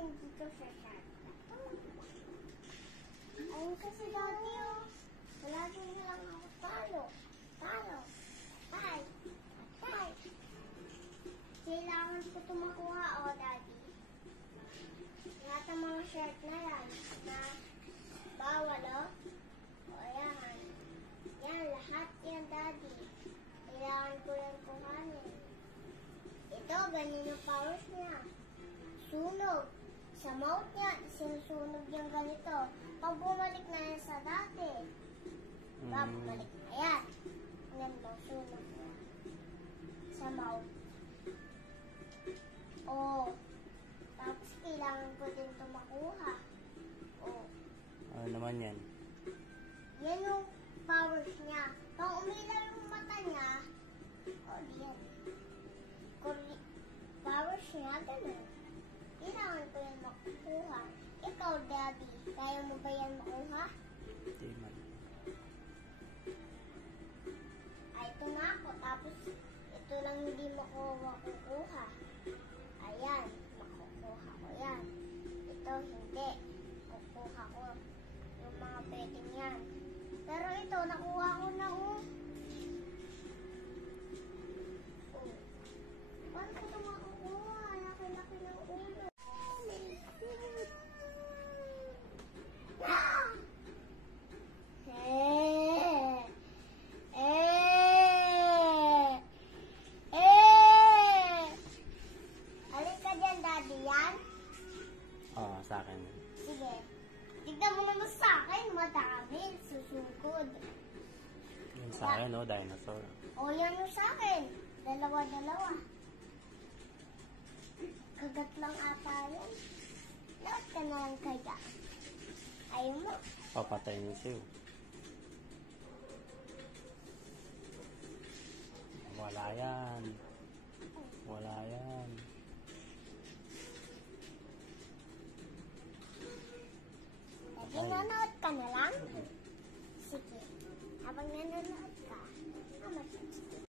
namin dito sa shark na to. Ayun kasi dati oh. Palagi na lang ako talo. Tay. Kailangan ko ito makuha oh, Daddy. Lahat ng mga shirt na yan na bawal oh. O yan. Yan, lahat yan, Daddy. Kailangan ko yung kuhanin. Ito, ganyan yung powers niya. Sunog. Sa mouth niya, sinusunog yung ganito. Pag bumalik na yan sa dati, bumalik na yan. Yan mo, sunog niya. Sa mouth. Oh. Tapos kailangan ko din ito makuha. Oh. Ano naman yan? Yan yung powers niya. Pag umilaw yung mata niya, oh, yan. Powers niya, ganun. Kailangan ko yan makuha. Ikaw, Daddy, kaya mo ba yan makuha? Hindi man. Ay, ito na ako. Tapos, ito lang hindi makukuha. Ayan, makukuha ko yan. Ito, hindi. Makukuha ko yung mga pwedeng yan. Pero ito, nakuha ko na oh. Paano ko ito makukuha? Laki-laki ng ulo. Alin ka dyan, Daddy, yan? Oo, sa akin. Sige. Tignan mo naman sa akin, madami. Susugod. Yan sa akin, oh, dinosaur. O, yan yung sa akin. Dalawa-dalawa. Kagat lang ata yan. Lahat ka na lang kaya. Ayaw mo. Papatay niyo siya. Wala yan. Wala yan. Nanonood ka na lang? Sige. Habang nanonood ka, mag-subscribe.